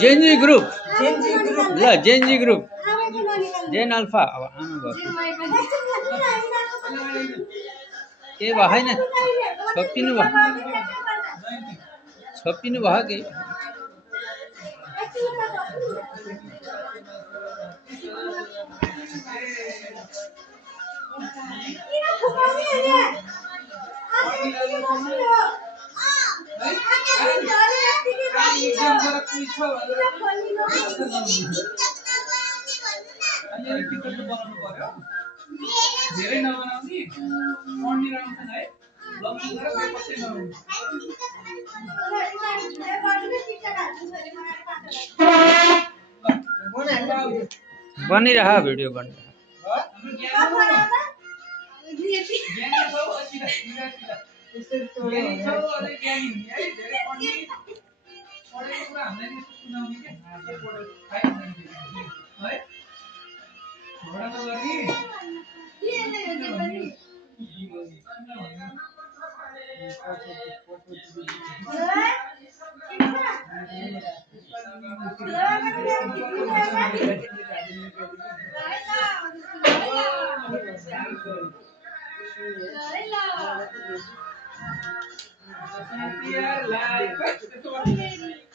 Gen Z group ल ल Gen Z group जेन alpha अब आमा भयो के भएन छोपिनु भयो के धेरै नबनाउने पढ्ने राम्रो है लम्बी गरेर पछि नहुने बनिरह भिडियो बनिरह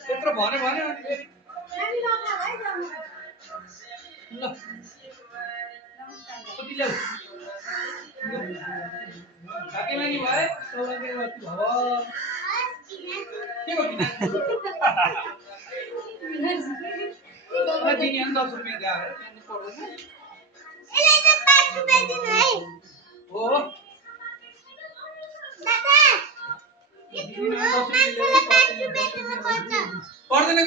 त्यत्रो भने अनि फेरि ल कति ल्याउ काकेमानी भए सौभाग्य कति भयो के गर्नु दिने अनि 10 रुपैयाँ दिएर त्यहाँ पर्दैन यसले त 5 रुपैयाँ दिनु है हो दादा यो ठुलो मान्छेले 5 रुपैयाँ दिनु पर्छ पर्दैन